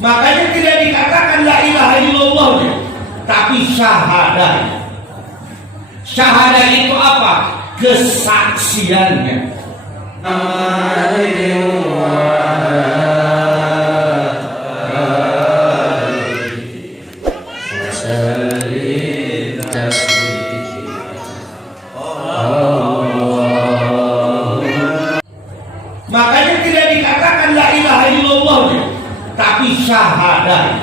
Makanya tidak dikatakan la ilaha illallah, tapi syahadah. Syahadah itu apa? Kesaksiannya. Makanya tidak dikatakan la ilaha illallah, tapi syahadah.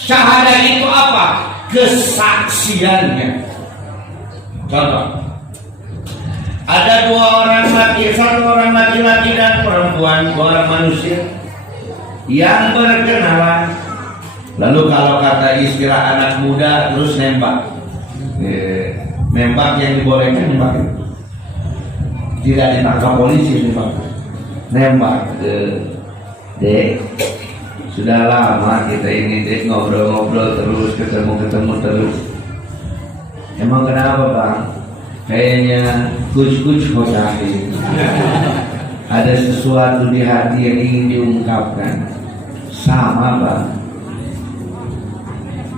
Syahadah itu apa? Kesaksiannya. Contoh, ada dua orang laki, satu orang laki-laki dan perempuan, dua orang manusia yang berkenalan. Lalu kalau kata istilah anak muda, terus nembak. Nembak yang dibolehkan nembak. Tidak ditangkap polisi nembak. Dek, sudah lama kita ini dek ngobrol-ngobrol terus, ketemu terus. Emang kenapa bang? Kayaknya kuc-kuc hodahi. Ada sesuatu di hati yang ingin diungkapkan. Sama bang.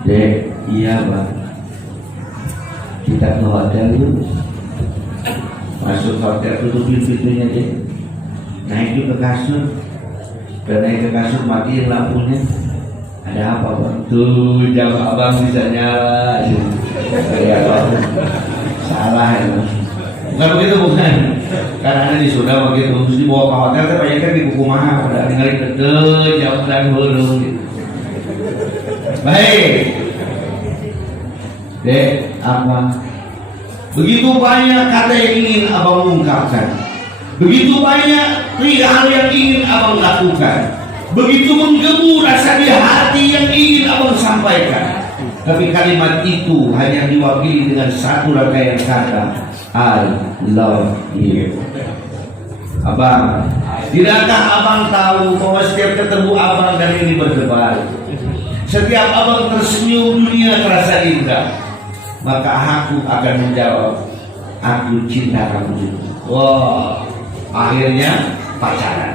Dek, iya bang. Kita ke hotel yuk. Masuk hotel, tutupin pintunya deh. Naik ke kasur. Udah naik ke kasur, matiin lampunya. Ada apa bang? Tuh jam abang bisa nyala. Kayak apa? Salah ya bang. Bukan begitu, bukan. Karena di Sunda begitu. Terus dibawa ke hotel, kan banyak kan di buku mahal. Udah tinggalin gede, jauh dan hulu gitu. Baik. Dek, apa? Begitu banyak kata yang ingin abang ungkapkan. Begitu banyak hal yang ingin abang lakukan. Begitu menggemu rasa di hati yang ingin abang sampaikan. Tapi kalimat itu hanya diwakili dengan satu rangkaian kata, I love you. Abang, tidakkah abang tahu bahwa setiap ketemu abang dan ini berdebar? Setiap abang tersenyum, dunia terasa indah. Maka aku akan menjawab, aku cinta kamu. Wah, akhirnya pacaran.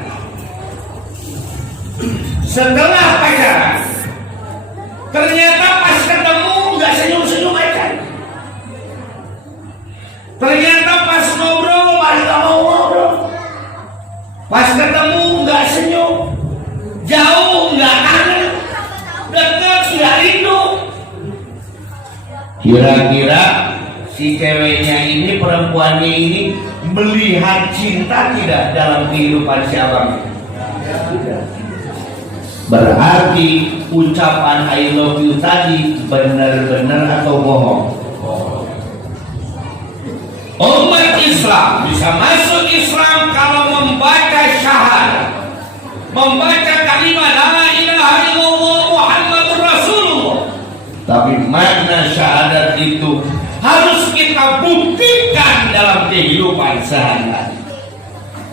Setelah pacaran, ternyata pas ketemu nggak senyum-senyum aja. Ternyata pas ngobrol malah nggak mau ngobrol. Pas ketemu nggak senyum, jauh nggak kangen, dekat nggak rindu. Kira-kira si ceweknya ini, perempuannya ini melihat cinta tidak dalam kehidupan si abang? Berarti ucapan I love you tadi benar-benar atau bohong? Umat Islam bisa masuk Islam kalau membaca syahadat, membaca kalimat la ilaha illallah Muhammadur Rasulullah. Tapi makna syahadat itu harus kita buktikan dalam kehidupan sehari-hari.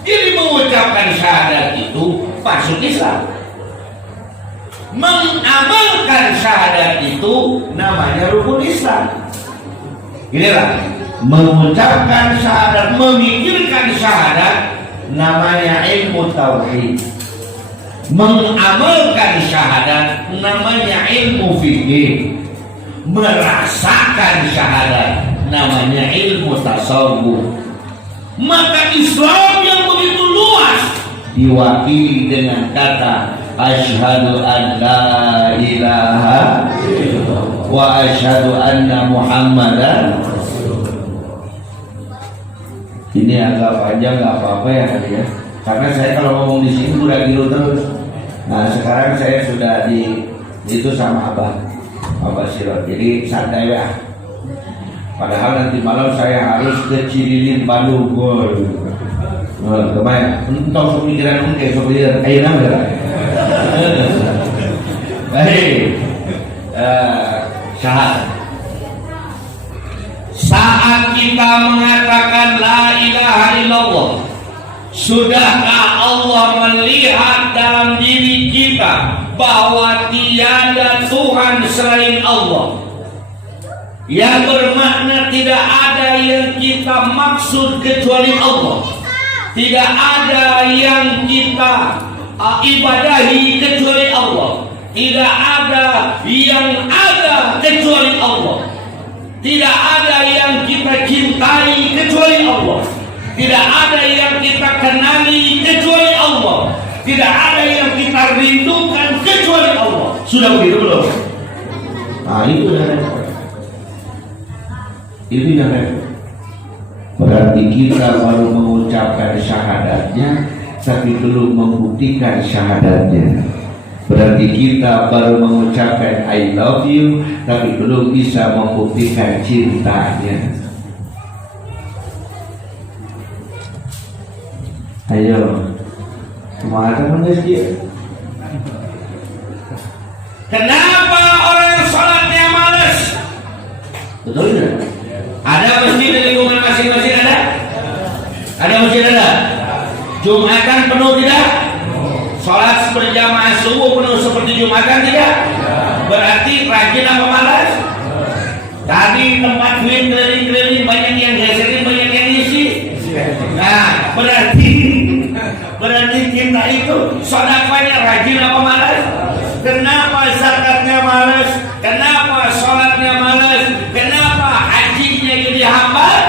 Jadi mengucapkan syahadat itu masuk Islam. Mengamalkan syahadat itu namanya rukun Islam. Inilah, mengucapkan syahadat, memikirkan syahadat namanya ilmu tauhid. Mengamalkan syahadat namanya ilmu fikih. Merasakan syahadat namanya ilmu tasawuf. Maka Islam yang begitu luas diwakili dengan kata asyhadu an la ilaha wa asyhadu anna Muhammadan. Ini agak panjang, nggak apa-apa ya kali ya. Karena saya kalau ngomong di sini udah gitu terus. Nah sekarang saya sudah di itu sama Abah Sirot, jadi santai ya. Padahal nanti malam saya harus ke Cililin, Bandung. Kemarin entah pemikiran mungkin seperti ayo nama. Baik, syahadat. Saat kita mengatakan la ilaha illallah, sudahkah Allah melihat dalam diri kita bahwa tiada Tuhan selain Allah? Yang bermakna tidak ada yang kita maksud kecuali Allah. Tidak ada yang kita ibadahi kecuali Allah. ada yang ada kecuali Allah. Tidak ada yang kita cintai kecuali Allah. Tidak ada yang kita kenali kecuali Allah. Tidak ada yang kita rindukan kecuali Allah. Sudah begitu belum? Nah, itu yang repot. Itu yang repot. Berarti kita baru mengucapkan syahadatnya, tapi belum membuktikan syahadatnya. Berarti kita baru mengucapkan I love you, tapi belum bisa membuktikan cintanya. Ayo, semangat manusia. Kenapa orang yang sholatnya malas? Betul tidak? Ada masjid di lingkungan masing-masing ada? Ada masjid ada? Jumatan penuh tidak? Sholat berjamaah subuh penuh seperti Jumatan tidak? Berarti rajin apa malas? Tadi tempat duit keliling-keliling banyak yang geserin, banyak yang isi. Nah, berarti kita itu sedekahnya rajin apa malas? Kenapa zakatnya malas? Kenapa sholatnya malas? Kenapa hajinya jadi hambar?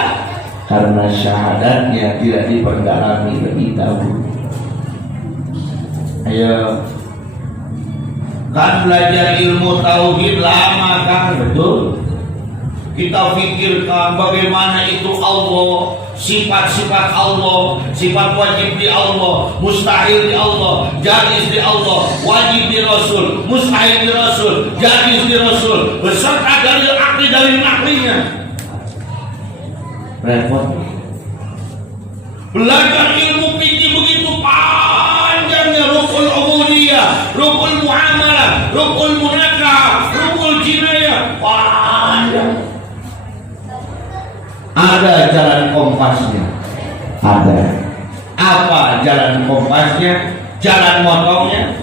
Karena syahadatnya tidak diperdalami lebih dahulu. Ayo, kan belajar ilmu tauhid lama kan, betul? Kita pikirkan bagaimana itu Allah, sifat-sifat Allah, sifat wajib di Allah, mustahil di Allah, jaiz di Allah, wajib di Rasul, mustahil di Rasul, jaiz di Rasul, beserta dalil akli dalil naklinya. Repot. Belajar ilmu fikih begitu panjangnya, rukun ubudiyah, rukun muamalah, rukun munakah, rukun jinayah, panjang. Ada jalan kompasnya. Ada. Apa jalan kompasnya? Jalan motongnya?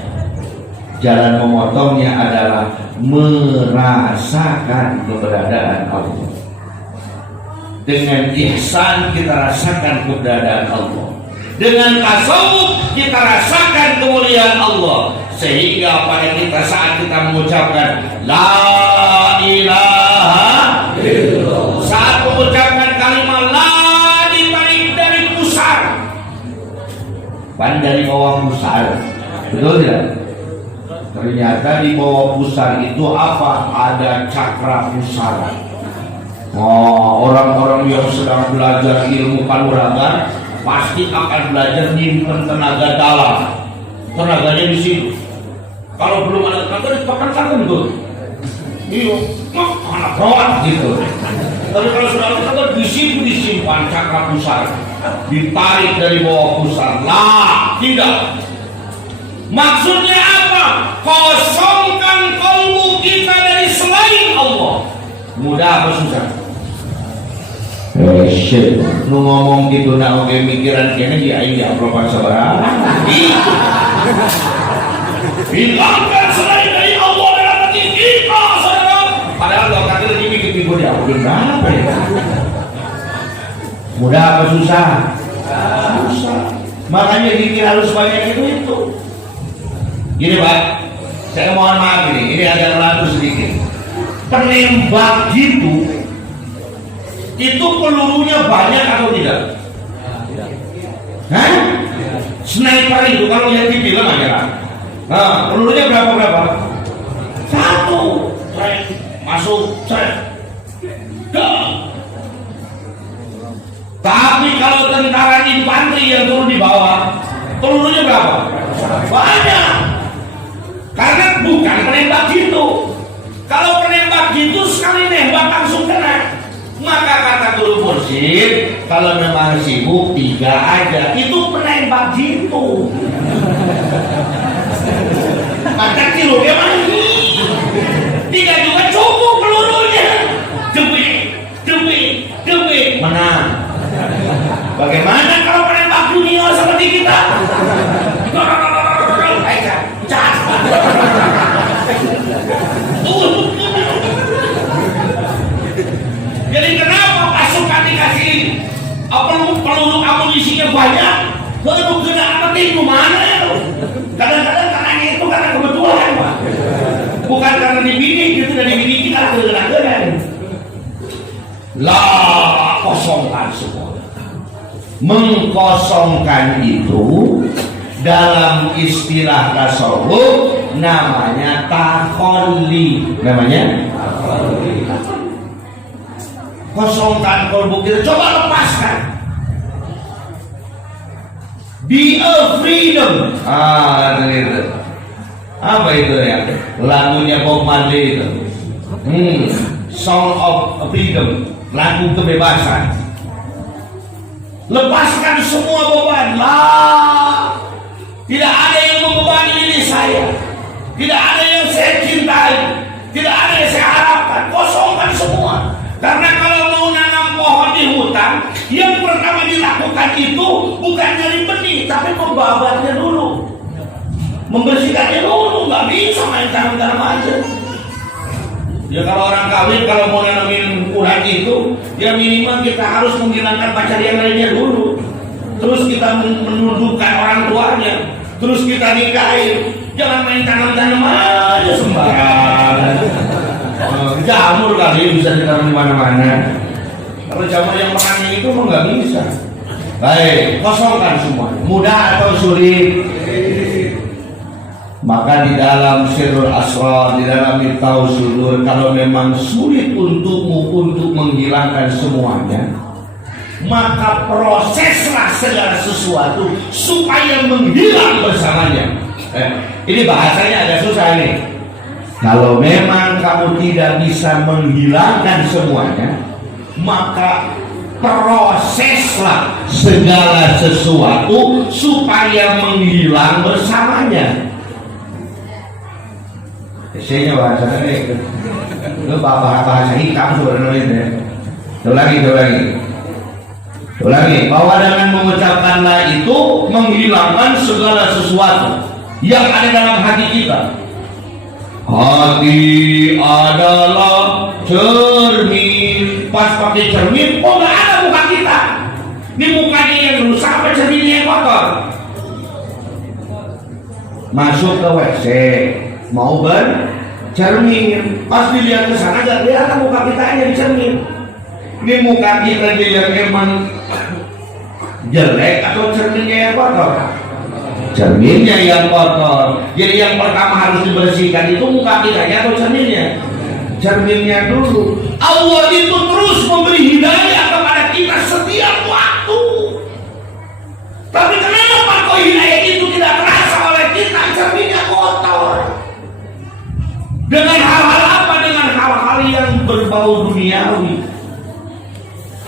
Jalan memotongnya adalah merasakan keberadaan Allah. Dengan ihsan kita rasakan keberadaan Allah. Dengan tasawuf kita rasakan kemuliaan Allah. Sehingga pada kita saat kita mengucapkan La ilaha illallah, saat mengucapkan kalimat La dibalik dari pusar, pan dari bawah pusar, betul tidak? Ternyata di bawah pusar itu apa? Ada cakra pusara. Oh, orang-orang yang sedang belajar ilmu kanuragan pasti akan belajar nyimpen tenaga dalam. Tenaganya di situ. Kalau belum ada tenaga dipakan itu. Iya, anak rawat gitu. Tapi kalau sudah ada tenaga di situ disimpan cakra pusara. Ditarik dari bawah pusara. Lah, tidak. Maksudnya apa? Kosongkan kalbu kita dari selain Allah. Mudah apa susah? Shit, lu ngomong gitu nak oke mikiran kene dia iya propan sabar. Hilangkan selain dari Allah dalam hati kita, saudara. Padahal kalau kata lagi mikir dia udah berapa ya? Mudah apa susah? Susah. Makanya dikir harus banyak itu. Gini Pak, saya mohon maaf ini agak lalu sedikit. Penembak gitu itu pelurunya banyak atau tidak? Hah? Sniper itu kalau lihat di film aja lah. Nah, pelurunya berapa? Satu, masuk, tapi kalau tentara infanteri yang turun di bawah, pelurunya berapa? Banyak. Karena bukan penembak gitu. Kalau penembak gitu sekali nembak langsung kena. Maka kata guru mursyid, kalau memang sibuk 3 aja, itu penembak jitu. Maka kilonya mandi. 3 juga cukup pelurunya. Demi menang. Bagaimana kalau penembak dunia seperti kita? Jadi kenapa pasukan dikasih peluru amunisinya banyak? Lalu kena apa itu mana? Kadang bukan karena dibidik, itu dari dibidik kita gerak-gerak. Lah, kosongkan semua. Mengkosongkan itu dalam istilah tasawuf namanya takholli. Namanya takholli. Kosongkan kolbu kita, coba lepaskan. Be a freedom. Gitu. Apa itu ya? Lagunya Bob Marley itu. Song of Freedom, lagu kebebasan. Lepaskan semua beban. Lah, tidak ada yang membebani diri saya. Tidak ada yang saya cintai. Tidak ada yang saya harapkan. Kosongkan semua. Karena kalau mau nanam pohon di hutan, yang pertama dilakukan itu bukan dari benih, tapi membabatnya dulu, membersihkannya dulu. Nggak bisa main tanam-tanam aja. Ya kalau orang kawin, kalau mau nanamin urat itu, ya minimal kita harus menghilangkan pacar yang lainnya dulu. Terus kita menundukkan orang tuanya, terus kita nikahin. Jangan main tanam-tanam aja sembarangan. Jamur kali bisa ditanam di mana-mana. Kalau jamur yang menangnya itu mah nggak bisa. Baik, kosongkan semua. Mudah atau sulit? Maka di dalam Sirrul Asrar, di dalam Miftahul Sudur, kalau memang sulit untukmu untuk menghilangkan semuanya, maka proseslah segala sesuatu supaya menghilang bersamanya. Ini bahasanya agak susah nih. Kalau memang kamu tidak bisa menghilangkan semuanya, maka proseslah segala sesuatu supaya menghilang bersamanya. Esenya bahasanya itu. Itu bahasa hitam sebenarnya. Ulangi. Bahwa dengan mengucapkan la itu menghilangkan segala sesuatu yang ada dalam hati kita. Hati adalah cermin. Pas pakai cermin, oh nggak ada muka kita. Ini mukanya yang rusak, apa cerminnya yang kotor? Masuk ke WC, mau bercermin, pas dilihat ke sana nggak kelihatan muka kita hanya di cermin. Ini muka kita yang emang jelek atau cerminnya yang kotor? Cerminnya yang kotor. Jadi yang pertama harus dibersihkan itu muka kita atau cerminnya? Cerminnya dulu. Allah itu terus memberi hidayah kepada kita setiap waktu. Tapi kenapa kok hidayah itu tidak terasa oleh kita? Cerminnya kotor. Dengan hal-hal apa? Dengan hal-hal yang berbau duniawi.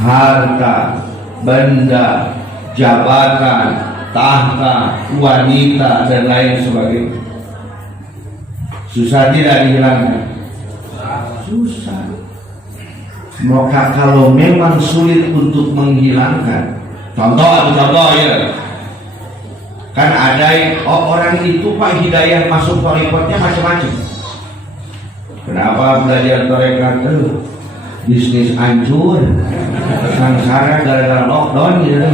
Harta, benda, jabatan, tahta, wanita, dan lain sebagainya. Susah tidak dihilangkan? Susah. Maka kalau memang sulit untuk menghilangkan, contoh ya, kan ada orang itu Pak hidayah masuk torikotnya macam-macam. Kenapa belajar tarekat? Bisnis hancur, sangsara gara-gara lockdown gitu.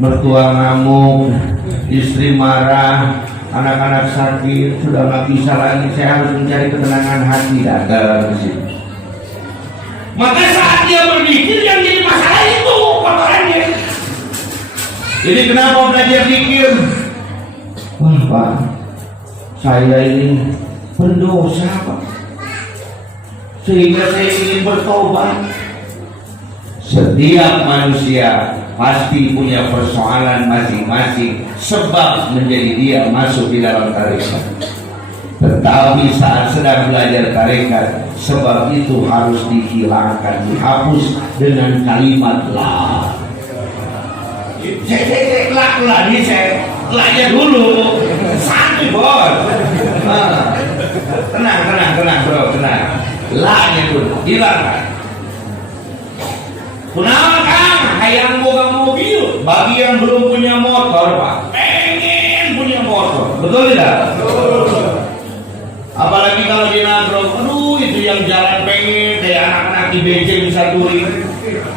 Mertua ngamuk, istri marah, anak-anak sakit, sudah nggak bisa lagi. Saya harus mencari ketenangan hati. Datang ke sini. Maka saat dia berpikir yang jadi masalah itu kotorannya. Jadi kenapa belajar pikir? Wah Pak, saya ini pendosa Pak, sehingga saya ingin bertobat. Setiap manusia pasti punya persoalan masing-masing sebab menjadi dia masuk di dalam tarekat. Tetapi saat sedang belajar tarekat, sebab itu harus dihilangkan, dihapus dengan kalimat la. Saya la-nya dulu. Santai bos. Tenang bro, tenang. La-nya dulu, hilangkan. Kenapa Kang? Hayang boga mobil. Bagi yang belum punya motor Pak, pengen punya motor, betul tidak? Betul. Apalagi kalau di nongkrong, aduh itu yang jalan pengen kayak anak-anak di BC bisa touring.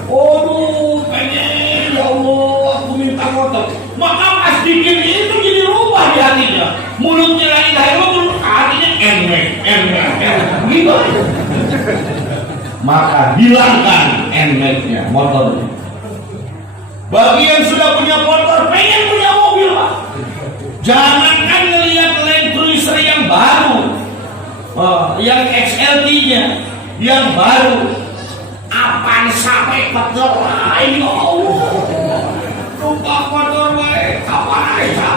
Aduh pengen, ya Allah aku minta motor. Maka pas bikin itu jadi rubah di hatinya. Mulutnya lagi kayak Maka hilangkan NMAX-nya, motornya. Bagi yang sudah punya motor, pengen punya mobil, Pak. Jangankan ngelihat Land Cruiser yang baru, yang XLT-nya, yang baru. Apaan sampai petel lain, ya Allah. Lupa motor baik, kapan aja.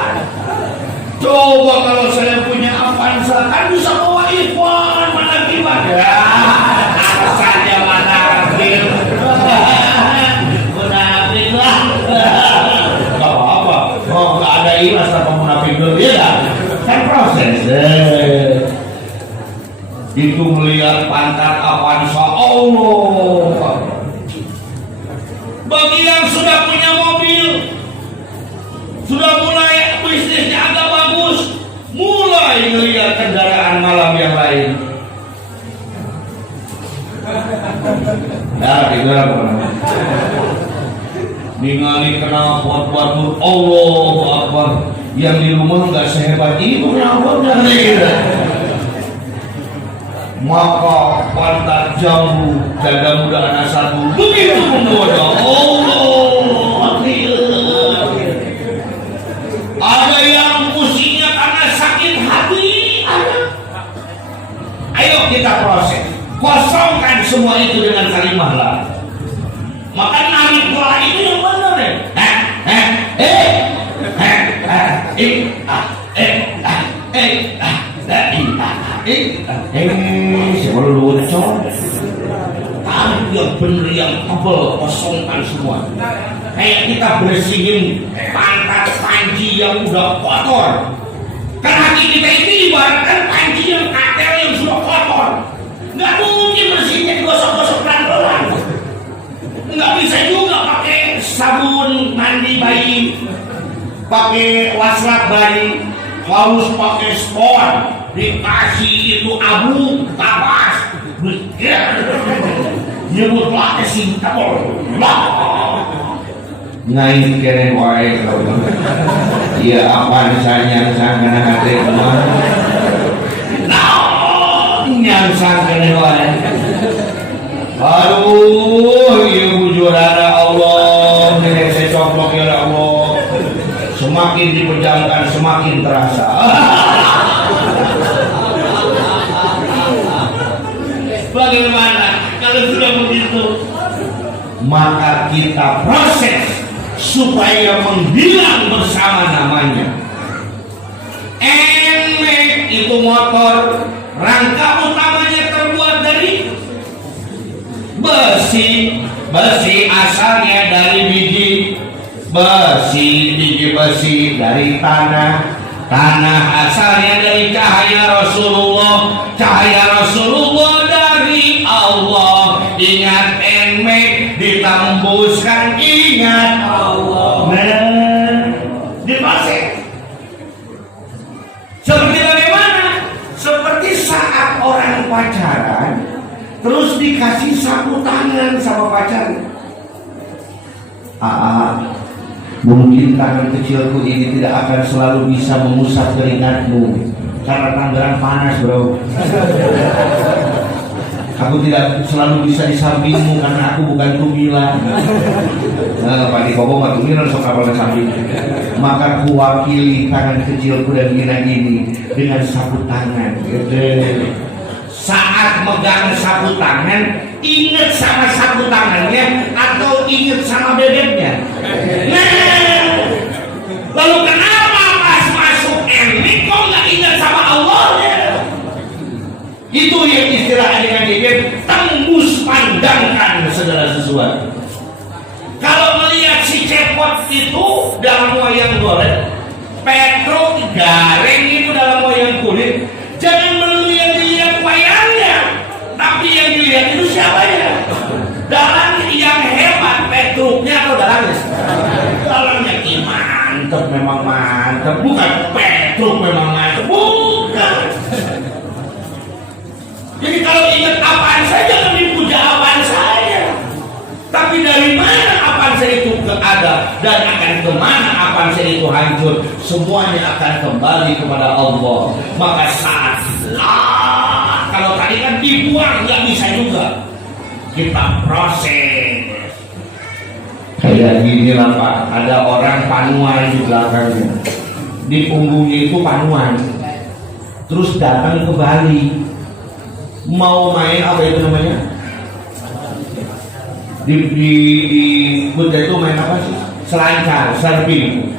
Coba kalau saya punya Avanza, kan bisa bawa Ivan, mana gimana? Ya, saja mana akhir. Munafik lah. Gak apa-apa. Oh, gak ada ikhlas tanpa munafik dulu, ya kan proses. Itu melihat pangkat Avanza, Allah. Bagi yang sudah punya mobil, sudah mulai bisnisnya agak bagus, mulai melihat kendaraan malam yang lain. Nah, itu apa? Ningali kena buat-buat Allah Akbar. Yang di rumah nggak sehebat itu, kenapa dari? Maka pantat jambu dada muda anak satu begitu menggoda. Allah, ada yang pusingnya karena sakit hati. Ayo kita proses, kosongkan semua itu dengan kalimah la. Maka nabi pola itu yang benar ya. Sebelum lucu, tarik yang bener yang tebal, kosongkan semua. Kayak kita bersihin pantat panci yang udah kotor. Kan hati kita ini ibaratkan panci yang katel yang sudah kotor. Nggak mungkin bersihnya digosok-gosok pelan-pelan. Nggak bisa juga pakai sabun mandi bayi, pakai waslat bayi, harus pakai spon. Dikasih itu abu kapas nyebutlah sing tabol ngain keren wae ya apa misalnya sang kena hati yang sang keren wae. Aduh ya bujurana Allah, ini saya coplok ya Allah, semakin dipejamkan semakin terasa. Bagaimana kalau sudah begitu? Maka kita proses supaya menghilang bersama namanya. NMAX itu motor, rangka utamanya terbuat dari besi. Besi asalnya dari biji besi dari tanah. Tanah asalnya dari cahaya Rasulullah. Cahaya Rasulullah dari Allah. Ingat NMAX ditembuskan, ingat Allah. Diproses. Seperti bagaimana? Seperti saat orang pacaran terus dikasih sapu tangan sama pacarnya. Mungkin tangan kecilku ini tidak akan selalu bisa mengusap keringatmu karena Tangerang panas, bro. Aku tidak selalu bisa di sampingmu karena aku bukan tumilan. Pak Dikobo nggak tumilan, sok kapal di samping. Maka kuwakili tangan kecilku dan hina ini dengan sapu tangan. Saat megang sapu tangan, ingat sama sapu tangannya atau ingat sama bebeknya? Nah, lalu kenapa pas masuk NMAX kok nggak ingat sama Allahnya? Itu yang istilahnya dengan dikir tembus pandangkan segala sesuatu. Kalau melihat si cepot itu dalam wayang golek, Petro garing itu dalam wayang kulit, jangan melihat wayangnya, tapi yang dilihat itu siapanya? Dalang yang hebat, Petruknya atau dalangnya? Dalangnya mantep, memang mantep, bukan Petruk memang mantep, bukan. Jadi kalau ingat apaan saja jangan dipuja apaan saya. Tapi dari mana apaan saya itu ada dan akan kemana apaan saya itu hancur, semuanya akan kembali kepada Allah. Maka saat kalau tadi kan dibuang nggak bisa juga. Kita proses. Kayak gini lah Pak, ada orang panuan di belakangnya, di punggungnya itu panuan. Terus datang ke Bali, mau main apa itu namanya? Di Kuta itu main apa sih? Selancar, surfing.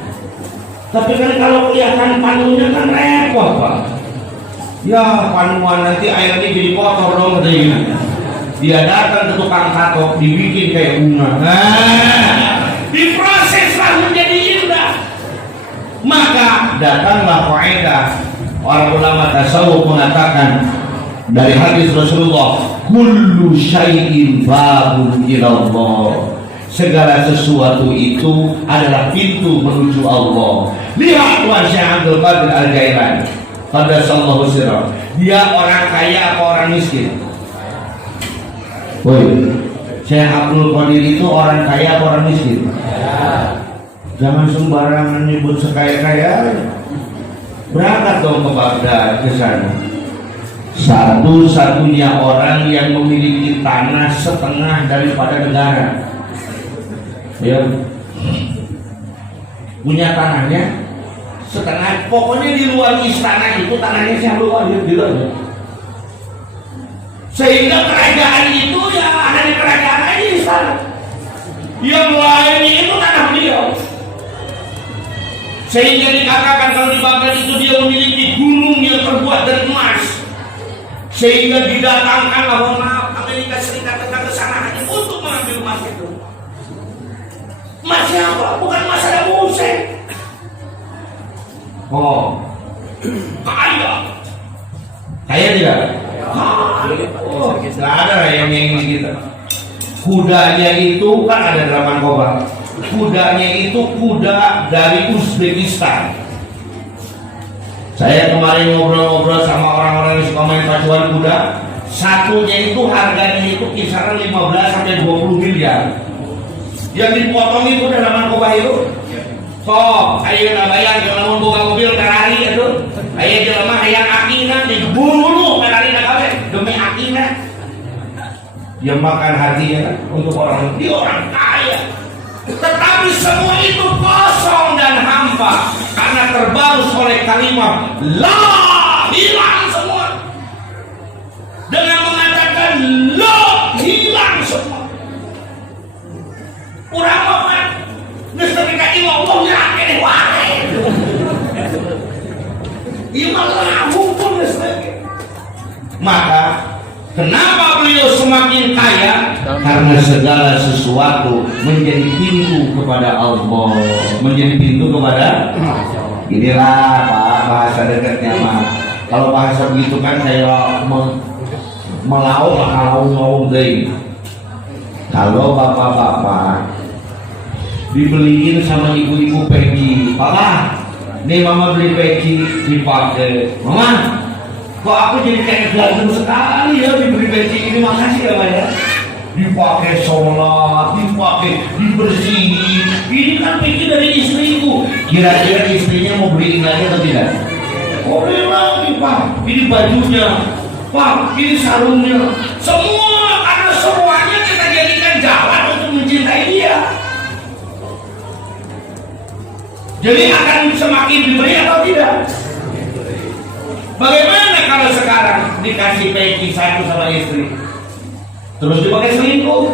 Tapi kan kalau kelihatan panunya kan repot Pak. Ya panuan nanti airnya jadi kotor dong katanya. Dia datang ke tukang tato, dibikin kayak bunga. Diproseslah menjadi indah. Maka datanglah kaidah orang ulama tasawuf mengatakan dari hadis Rasulullah, kullu syai'in babun ilallah. Segala sesuatu itu adalah pintu menuju Allah. Lihat Tuan Syekh Abdul Qadir Al-Jailani, qaddasallahu sirrah. Dia orang kaya apa orang miskin? Woi, Syekh Abdul Qadir itu orang kaya apa orang miskin? Jangan sembarangan nyebut sekaya-kaya. Berangkat dong ke Baghdad, ke sana. Satu-satunya orang yang memiliki tanah setengah daripada negara. Ya, punya tanahnya setengah. Pokoknya di luar istana itu tanahnya Syekh Abdul Qadir gitu aja. Sehingga kerajaan itu ya ada di kerajaan aja istana. Yang lainnya itu tanah beliau. Sehingga dikatakan kalau di Baghdad itu dia memiliki gunung yang terbuat dari emas. Sehingga didatangkanlah Amerika Serikat datang ke sana hanya untuk mengambil emas itu. Emasnya apa? Bukan emas Saddam Hussein. Oh, kaya. Kaya tidak? Oh, nggak ada yang ingin kita. Kudanya itu kan ada dalam Kobar. Kudanya itu kuda dari Uzbekistan. Saya kemarin ngobrol-ngobrol sama orang-orang yang suka main pacuan kuda. Satunya itu harganya itu kisaran 15 sampai 20 miliar. Yang dipotong itu dalam Kobar itu. So, ayo nabayang kalau mau buka mobil Ferrari itu. Ayo jelema hayang akina dibunuh Ferrari nakawe demi akina. Dia makan hatinya untuk orang, dia orang kaya. Tetapi semua itu kosong dan hampa karena terbalas oleh kalimat la, hilang semua. Dengan mengatakan la, hilang semua. Urang apa? Nesteka Allah yakin wae. Imalah hukum nesteka. Maka kenapa beliau semakin kaya? Karena segala sesuatu menjadi pintu kepada Allah, menjadi pintu kepada. Inilah Pak bahasa dekatnya mah. Kalau bahasa begitu kan saya melaung deh. Kalau bapak-bapak dibeliin sama ibu-ibu peci, papa, nih mama beli peci dipakai, mama. Kok aku jadi kayak ganteng sekali ya diberi peci ini, makasih ya Pak ya. Dipakai sholat, dipakai, dibersihin. Ini kan peci dari istriku. Kira-kira istrinya mau beliin lagi atau tidak? Oh beli lagi Pak. Ini bajunya, Pak. Ini sarungnya. Semua karena semuanya kita jadikan jalan untuk mencintai dia. Jadi akan semakin diberi atau tidak? Bagaimana kalau sekarang dikasih peci satu sama istri, terus dipakai selingkuh?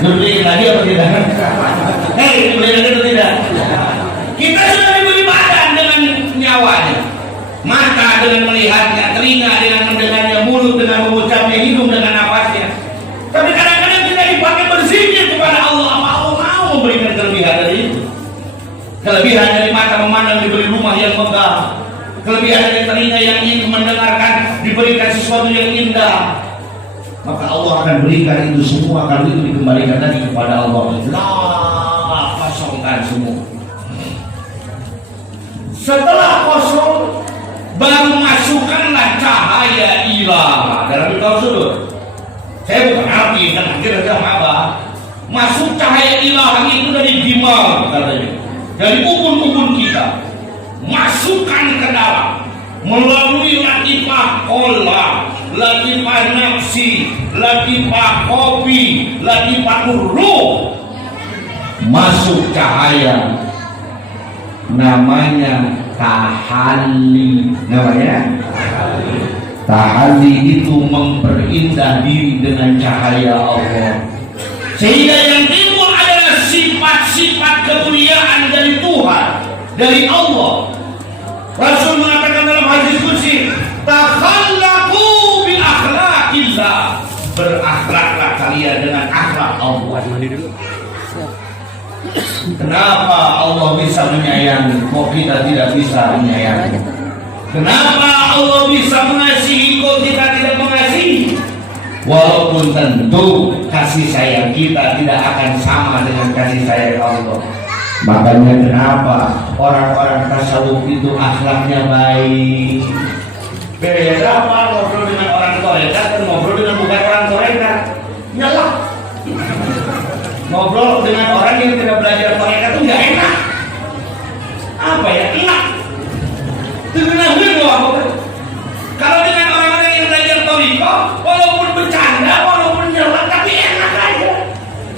Dibeli lagi atau tidak? Dibeli lagi atau tidak? Kita sudah diberi badan dengan nyawanya, mata dengan melihatnya, telinga dengan mendengarnya, mulut dengan mengucapnya, hidung dengan napasnya. Tapi kadang-kadang kita dipakai berzikir kepada Allah. Apa Allah mau memberikan kelebihan dari itu? Kelebihan dari mata memandang diberi rumah yang megah, kelebihan dari telinga yang ingin mendengarkan diberikan sesuatu yang indah. Maka Allah akan berikan itu semua kalau itu dikembalikan lagi kepada Allah. Lah, kosongkan semua. Setelah kosong, baru masukkanlah cahaya ilah dalam itu sudut. Saya bukan arti kan akhirnya apa? Masuk cahaya ilah itu dari gimal katanya. Dari ubun-ubun kita masukkan ke dalam, melalui latifah kolam, latifah nafsi, latifah kopi, latifah ruh, masuk cahaya namanya tahalli. Namanya tahalli itu memperindah diri dengan cahaya Allah, sehingga yang timbul adalah sifat-sifat kemuliaan dari Tuhan, dari Allah. Rasul mengatakan dalam hadis qudsi, takhallaqu bi akhlaqillah, berakhlaklah kalian dengan akhlak Allah. Kenapa Allah bisa menyayangi, kok kita tidak bisa menyayangi? Kenapa Allah bisa mengasihi, kok kita tidak mengasihi? Walaupun tentu kasih sayang kita tidak akan sama dengan kasih sayang Allah. Makanya kenapa orang-orang tasawuf itu akhlaknya baik. Beda apa ngobrol dengan orang Torekat dan ngobrol dengan bukan orang Torekat. Nyelak. Ngobrol dengan orang yang tidak belajar Torekat itu nggak enak. Apa ya? Enak. Dengerin loh. Kalau dengan orang-orang yang belajar Toriko, walaupun bercanda, walaupun nyelak, tapi enak aja.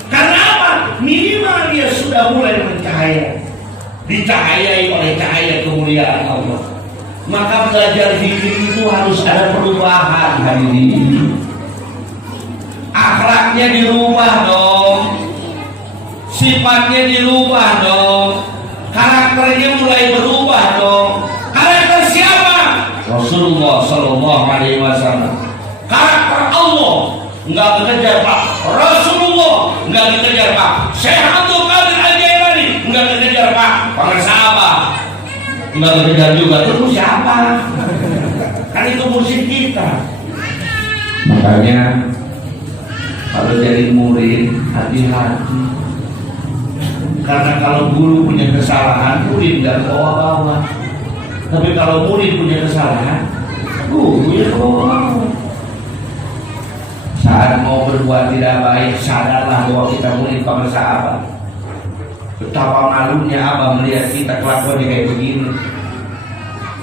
Karena apa? Minimal dia sudah mulai mencahaya, dicahayai oleh cahaya kemuliaan Allah. Maka belajar zikir itu harus ada perubahan hari ini. Akhlaknya dirubah dong, sifatnya dirubah dong, karakternya mulai berubah dong. Karakter siapa? Rasulullah Sallallahu Alaihi Wasallam. Karakter Allah nggak dikejar Pak. Rasulullah nggak dikejar Pak. Syekh Abdul Qadir Al-Jailani nggak dikejar Pak. Pengasahabah nggak dikejar juga. Itu siapa? Kan itu musuh kita. Makanya kalau jadi murid hati-hati. Karena kalau guru punya kesalahan, murid nggak bawa-bawa. Tapi kalau murid punya kesalahan, guru yang bawa-bawa. Saat mau berbuat tidak baik, sadarlah bahwa kita murid pengasahabah. Betapa malunya abah melihat kita kelakuannya kayak begini.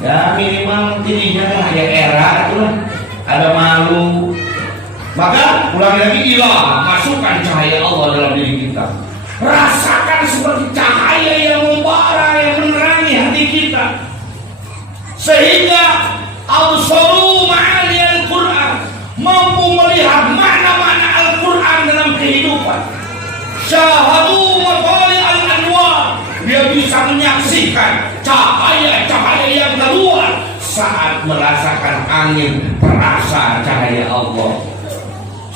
Ya minimal dirinya lah ya era itulah ada malu. Maka ulangi lagi, ilah masukkan cahaya Allah dalam diri kita. Rasakan seperti cahaya yang membara, yang menerangi hati kita, sehingga absaru ma'ani al-Quran, mampu melihat makna-makna Al-Quran dalam kehidupan. Syahadu matali al-anwar, dia bisa menyaksikan cahaya-cahaya yang keluar saat merasakan angin, terasa cahaya Allah.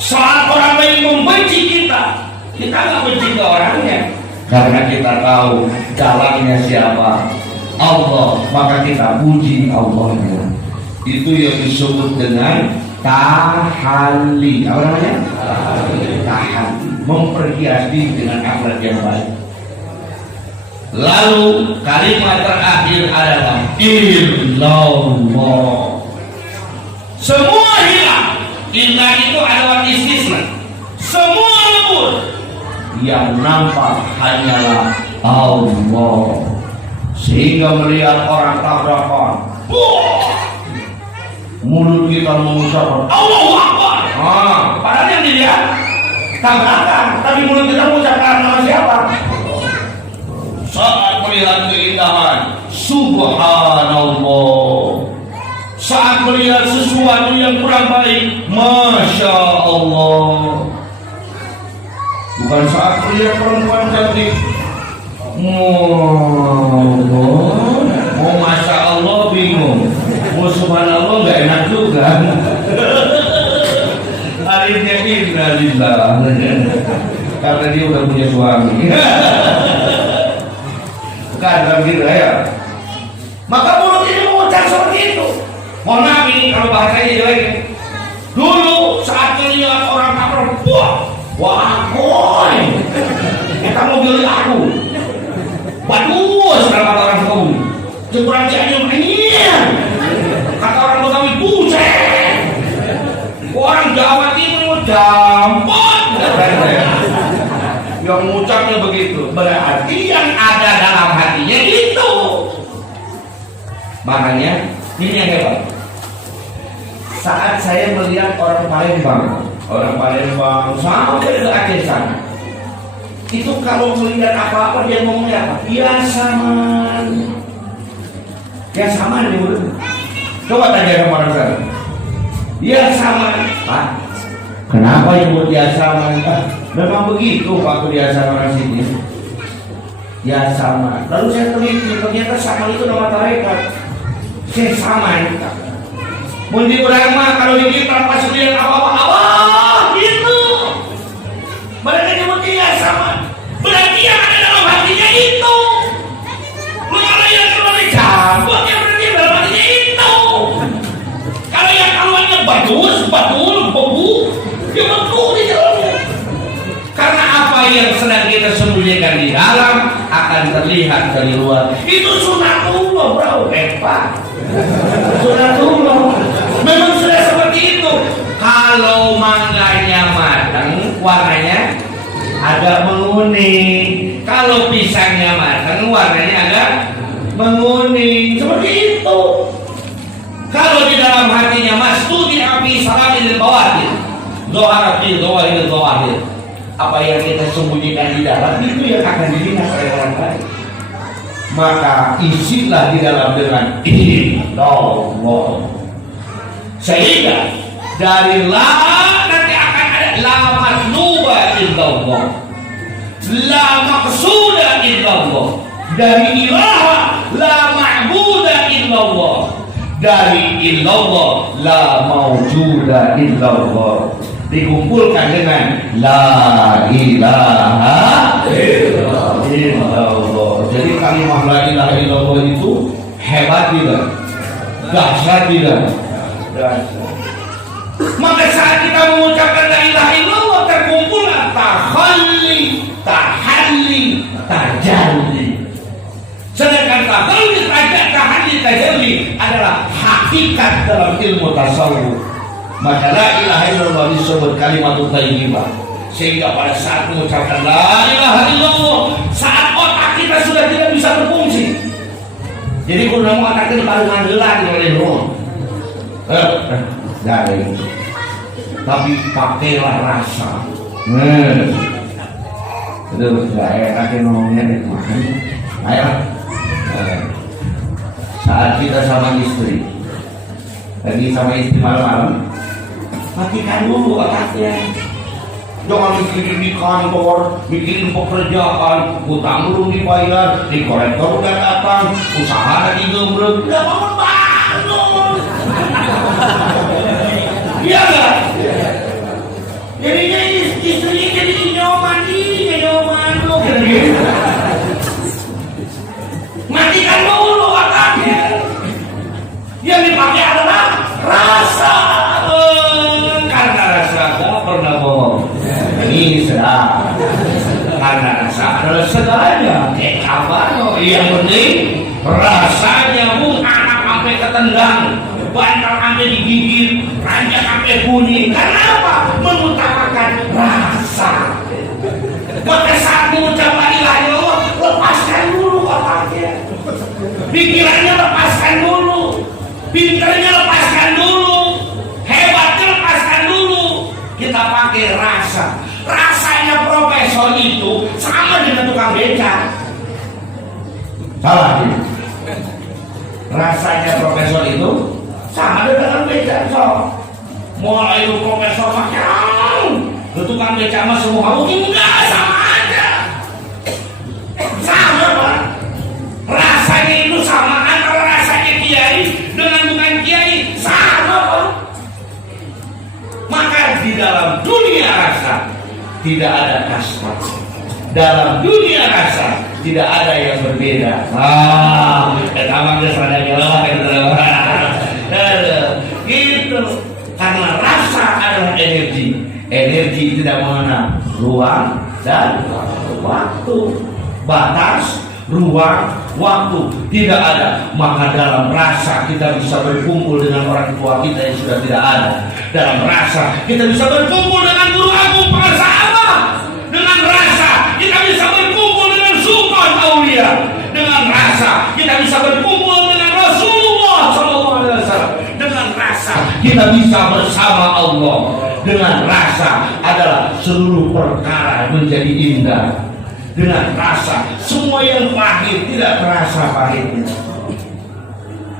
Saat orang lain membenci kita, kita nggak benci ke orangnya, karena kita tahu jalannya siapa, Allah, maka kita puji Allahnya. Itu yang disebut dengan tahalli. Apa namanya? Tahalli. Memperhias diri dengan akhlak yang baik. Lalu kalimat terakhir adalah illallah. Semua hilang. Inna itu adalah istisna. Semua lebur. Yang nampak hanyalah Allah. Sehingga melihat orang tabrakan, mulut kita mengucapkan Allahu Akbar. Padahal yang dilihat tabrakan, tapi mulut kita mengucapkan nama siapa? Saat melihat keindahan, Subhanallah. Saat melihat sesuatu yang kurang baik, Masya Allah. Bukan saat melihat perempuan cantik, mau Masya Allah bingung, mau Subhanallah nggak enak juga. Akhirnya innalillah, karena dia udah punya suami. Bukan begitu ya. Maka mulut ini mengucap seperti itu. Mohon maaf ini kalau bahasanya jelek. Dulu saat melihat orang kafir, wah boy, kita mau beli aku. Waduh, sekarang kata orang Betawi, jemuran cianjur menyiar. Kata orang Betawi, buset. Orang Jawa Timur jampot. Yang mengucapnya begitu, berarti yang ada dalam hatinya itu. Makanya Ini yang hebat. Saat saya melihat orang Palembang sampai ke Aceh sana, itu kalau melihat apa-apa dia ngomongnya apa? Biasa man. Biasa man nih mulut. Coba tanya sama orang sana. Biasa man. Pak, kenapa yang biasa man? Memang begitu waktu biasa man sini. Biasa man. Lalu saya teliti, ternyata sama itu nama tarekat. Saya sama. Mundi orang mah kalau dikira pas lihat apa-apa gitu. Mereka nyebut dia sama. Berarti yang ada dalam hatinya itu. Kalau yang keluar campur, yang berarti dalam hatinya itu. Kalau yang keluarnya bagus, bebu, ya betul di dalamnya. Karena apa yang sedang kita sembunyikan di dalam akan terlihat dari luar. Itu sunatullah, bro. Pak. Sunatullah. Memang sudah seperti itu. Kalau mangganya matang, warnanya agak menguning. Kalau pisangnya matang, warnanya agak menguning. Seperti itu. Kalau di dalam hatinya masdudi api salamin bawatin, zoharatil zohir. Apa yang kita sembunyikan di dalam itu yang akan dilihat oleh orang lain. Maka isilah di dalam dengan Allah. Sehingga dari la nanti akan ada la matluba illallah, la maqsuda illallah. Dari ilaha la ma'buda illallah, dari illallah la mawjuda illallah. Dikumpulkan dengan la ilaha illallah. Jadi kalimat la ilaha illallah itu hebat tidak? Dahsyat tidak? Maka saat kita mengucapkan la ilaha illallah, terkumpullah tahalli, tajalli. Sedangkan tahalli, tajalli adalah hakikat dalam ilmu tasawuf. Maka la ilaha illallah disebut kalimat thayyibah. Sehingga pada saat mengucapkan la ilaha illallah, saat otak kita sudah tidak bisa berfungsi. Jadi kalau mau otak kita baru ngandelan oleh roh. Dari itu. Tapi pakailah rasa. Itu nggak enak ngomongnya deh. Ayo. Saat kita sama istri, lagi sama istri malam-malam, matikan dulu otaknya. Jangan mikirin di kantor, mikirin pekerjaan, utang belum dibayar, di korektor udah datang, usaha lagi gembreng, udah bangun. Iya nggak? Jadinya istrinya jadi nyoman lo gitu. Matikan dulu otaknya. Yang dipakai adalah rasa. Karena rasa gak pernah bohong. Ini sedang. Karena rasa adalah segalanya. Apa? Yang penting rasanya anak sampai ketendang, bantal sampai digigit, ranjang sampai kuning. Karena apa? Mengutamakan rasa. Maka saat mengucap la ilaha illallah, lepaskan dulu otaknya, pikirannya lepaskan dulu, pinternya lepaskan dulu, hebatnya lepaskan dulu. Kita pakai rasa. Rasanya profesor itu sama dengan tukang beca. Salah ya? Rasanya profesor itu sama dengan beca. So, mulai itu profesor makan, tukang beca mah semua enggak sama aja. Sama Pak. Rasanya itu sama antara rasanya kiai dengan bukan kiai, sama Pak. Maka di dalam dunia rasa tidak ada kasar. Dalam dunia rasa tidak ada yang berbeda. Emang kesannya gitu. Karena rasa adalah energi. Energi tidak mengenal ruang dan waktu. Batas, ruang, waktu tidak ada. Maka dalam rasa kita bisa berkumpul dengan orang tua kita yang sudah tidak ada. Dalam rasa kita bisa berkumpul dengan guru agung pengarsa Allah. Dengan rasa kita bisa berkumpul dengan sultan aulia. Dengan rasa kita bisa berkumpul dengan Rasulullah SAW. kita bisa bersama Allah. Dengan rasa adalah seluruh perkara menjadi indah. Dengan rasa semua yang pahit tidak terasa pahitnya.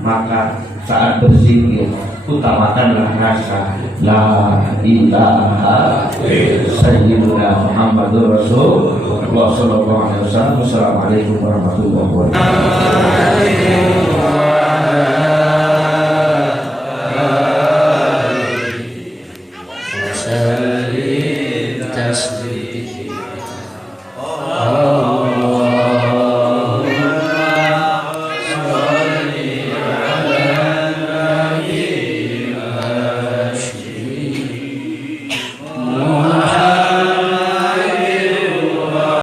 Maka saat berzikir utamakanlah rasa la ilaha sayyidina Muhammadur Rasulullah sallallahu alaihi wasallam. Assalamualaikum warahmatullahi wabarakatuh.